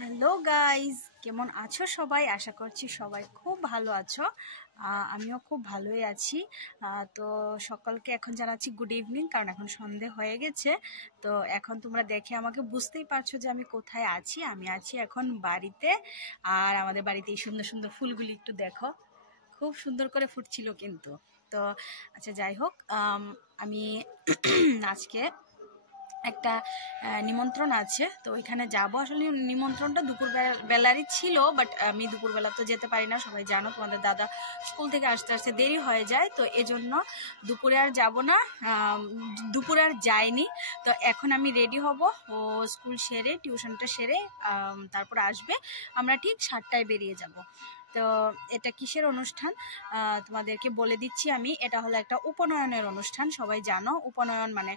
Hello guys, কেমন আছো সবাই? আশা করছি সবাই খুব ভালো আছো। আমিও খুব ভালোই আছি। তো সকলকে এখন জানাচ্ছি গুড ইভিনিং, কারণ এখন সন্ধে হয়ে গেছে। তো এখন তোমরা দেখে আমাকে বুঝতেই পারছো যে আমি কোথায় আছি। আমি আছি এখন বাড়িতে। আর আমাদের বাড়িতে এই সুন্দর সুন্দর ফুলগুলি একটু দেখো, খুব সুন্দর করে ফুটছিল কিন্তু। তো আচ্ছা, যাই হোক, আমি আজকে একটা নিমন্ত্রণ আছে, তো ওইখানে যাব। আসলে নিমন্ত্রণটা দুপুর বেলারই ছিল, বাট আমি দুপুরবেলা তো যেতে পারি না, সবাই জানো। তোমাদের দাদা স্কুল থেকে আসতে আসতে দেরি হয়ে যায়, তো এজন্য দুপুরে আর যাব না, দুপুরে আর যাইনি। তো এখন আমি রেডি হব, ও স্কুল সেরে টিউশনটা সেরে তারপর আসবে। আমরা ঠিক 7টায় বেরিয়ে যাব। তো এটা কিসের অনুষ্ঠান তোমাদেরকে বলে দিচ্ছি আমি। এটা হলো একটা উপনয়নের অনুষ্ঠান। সবাই জানো উপনয়ন মানে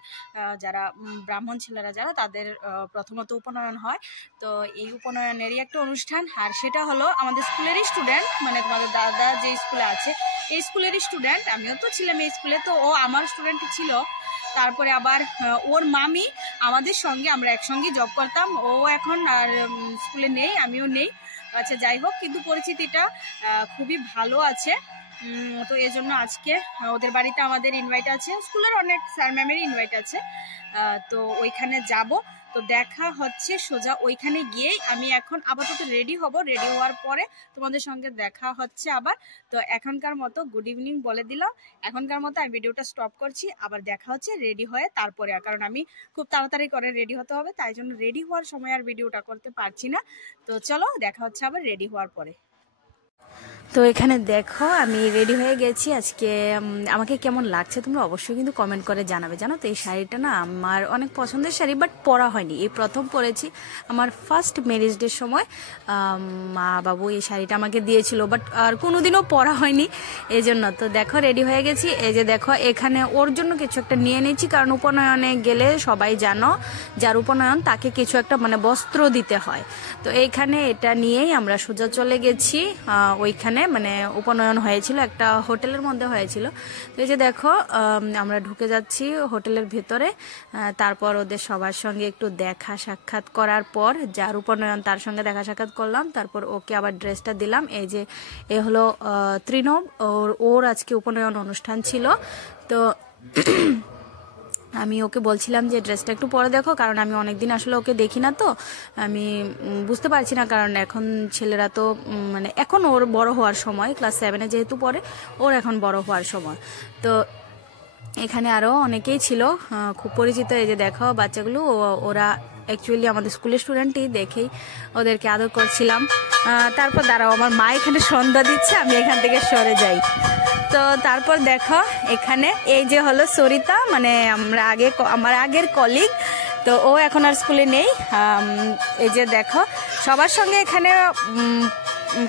যারা ব্রাহ্মণ ছেলেরা যারা তাদের প্রথমত উপনয়ন হয়। তো এই উপনয়নেরই একটা অনুষ্ঠান। আর সেটা হলো আমাদের স্কুলেরই স্টুডেন্ট, মানে তোমাদের দাদা যে স্কুলে আছে এই স্কুলেরই স্টুডেন্ট। আমিও তো ছিলাম এই স্কুলে, তো ও আমার স্টুডেন্টই ছিল। তারপরে আবার ওর মামি আমাদের সঙ্গে, আমরা একসঙ্গে জব করতাম। ও এখন আর স্কুলে নেই, আমিও নেই। আচ্ছা, যাই হোক, কিন্তু পরিচিতিটা খুবই ভালো আছে। তো এজন্য আজকে ওদের বাড়িতে আমাদের ইনভাইট আছে, স্কুলের অনেক স্যার ম্যামেরই ইনভাইট আছে। তো ওইখানে যাব। তো দেখা হচ্ছে সোজা ওইখানে গিয়েই। আমি এখন আপাতত রেডি হব, রেডি হওয়ার পরে তোমাদের সঙ্গে দেখা হচ্ছে আবার। তো এখনকার মতো গুড ইভিনিং বলে দিলাম। এখনকার মতো আমি ভিডিওটা স্টপ করছি, আবার দেখা হচ্ছে রেডি হয়ে তারপরে। কারণ আমি খুব তাড়াতাড়ি করে রেডি হতে হবে, তাই জন্য রেডি হওয়ার সময় আর ভিডিওটা করতে পারছি না। তো চলো, দেখা হচ্ছে আবার রেডি হওয়ার পরে। তো এখানে দেখো আমি রেডি হয়ে গেছি। আজকে আমাকে কেমন লাগছে তোমরা অবশ্যই কিন্তু কমেন্ট করে জানাবে। জানো তো এই শাড়িটা না আমার অনেক পছন্দের শাড়ি, বাট পরা হয়নি, এই প্রথম পরেছি। আমার ফার্স্ট ম্যারেজ ডের সময় মা বাবু এই শাড়িটা আমাকে দিয়েছিল, বাট আর কোনোদিনও পরা হয়নি, এই জন্য। তো দেখো রেডি হয়ে গেছি। এই যে দেখো, এখানে ওর জন্য কিছু একটা নিয়ে নিয়েছি, কারণ উপনয়নে গেলে সবাই জানো যার উপনয়ন তাকে কিছু একটা মানে বস্ত্র দিতে হয়। তো এইখানে এটা নিয়েই আমরা সোজা চলে গেছি ওইখানে, মানে উপনয়ন হয়েছিল একটা হোটেলের মধ্যে হয়েছিল। তো এই যে দেখো আমরা ঢুকে যাচ্ছি হোটেলের ভেতরে। তারপর ওদের সবার সঙ্গে একটু দেখা সাক্ষাৎ করার পর, যার উপনয়ন তার সঙ্গে দেখা সাক্ষাৎ করলাম। তারপর ওকে আবার ড্রেসটা দিলাম। এই যে এ হলো ত্রিনব, ওর আজকে উপনয়ন অনুষ্ঠান ছিল। তো আমি ওকে বলছিলাম যে ড্রেসটা একটু পরে দেখো, কারণ আমি অনেকদিন আসলে ওকে দেখি না, তো আমি বুঝতে পারছি না। কারণ এখন ছেলেরা তো মানে এখন ওর বড় হওয়ার সময়, ক্লাস 7-এ যেহেতু পড়ে, ওর এখন বড় হওয়ার সময়। তো এখানে আরও অনেকেই ছিল খুব পরিচিত। এই যে দেখো বাচ্চাগুলো, ওরা অ্যাকচুয়ালি আমাদের স্কুলের স্টুডেন্টই, দেখেই ওদেরকে আদর করছিলাম। তারপর দাঁড়াও, আমার মা এখানে সন্ধ্যা দিচ্ছে, আমি এখান থেকে সরে যাই। তো তারপর দেখো এখানে এই যে হলো সরিতা, মানে আমার আগের কলিগ। তো ও এখন আর স্কুলে নেই। এই যে দেখো সবার সঙ্গে এখানে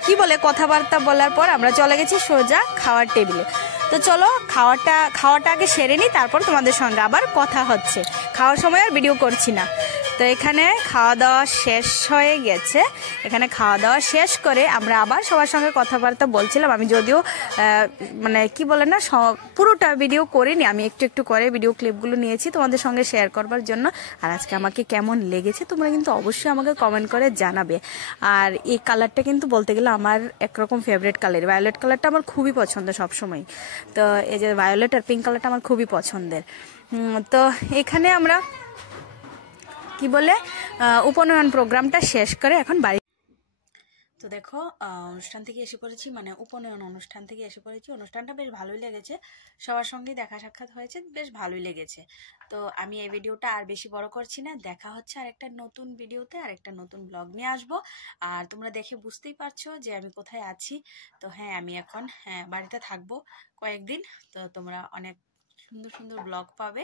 কি বলে কথাবার্তা বলার পর আমরা চলে গেছি সোজা খাওয়ার টেবিলে। তো চলো খাওয়াটা আগে সেরে নিই, তারপর তোমাদের সঙ্গে আবার কথা হচ্ছে। খাওয়ার সময় আর ভিডিও করছি না। তো এখানে খাওয়া দাওয়া শেষ হয়ে গেছে। এখানে খাওয়া দাওয়া শেষ করে আমরা আবার সবার সঙ্গে কথাবার্তা বলছিলাম। আমি যদিও মানে কি বলে না, পুরোটা ভিডিও করিনি, আমি একটু একটু করে ভিডিও ক্লিপগুলো নিয়েছি তোমাদের সঙ্গে শেয়ার করবার জন্য। আর আজকে আমাকে কেমন লেগেছে তোমরা কিন্তু অবশ্যই আমাকে কমেন্ট করে জানাবে। আর এই কালারটা কিন্তু বলতে গেলে আমার একরকম ফেভারিট কালার। ভায়োলেট কালারটা আমার খুবই পছন্দ সবসময়। তো এই যে ভায়োলেট আর পিঙ্ক কালারটা আমার খুবই পছন্দের। তো এখানে আমরা কি বলে উপনয়ন প্রোগ্রামটা শেষ করে এখন বাড়ি। তো দেখো অনুষ্ঠান থেকে এসে পড়েছি, মানে উপনয়ন অনুষ্ঠান থেকে এসে পড়েছি। অনুষ্ঠানটা বেশ ভালোই লেগেছে, সবার সঙ্গে দেখা সাক্ষাৎ হয়েছে, বেশ ভালোই লেগেছে। তো আমি এই ভিডিওটা আর বেশি বড় করছি না, দেখা হচ্ছে আর একটা নতুন ভিডিওতে, আর একটা নতুন ব্লগ নিয়ে আসবো। আর তোমরা দেখে বুঝতেই পারছো যে আমি কোথায় আছি। তো হ্যাঁ, আমি এখন বাড়িতে থাকবো কয়েকদিন। তো তোমরা অনেক সুন্দর সুন্দর ব্লগ পাবে।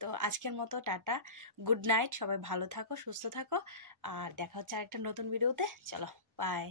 তো আজকের মতো টাটা, গুড নাইট, সবাই ভালো থাকো, সুস্থ থাকো। আর দেখা হচ্ছে আরেকটা নতুন ভিডিওতে। চলো, বাই।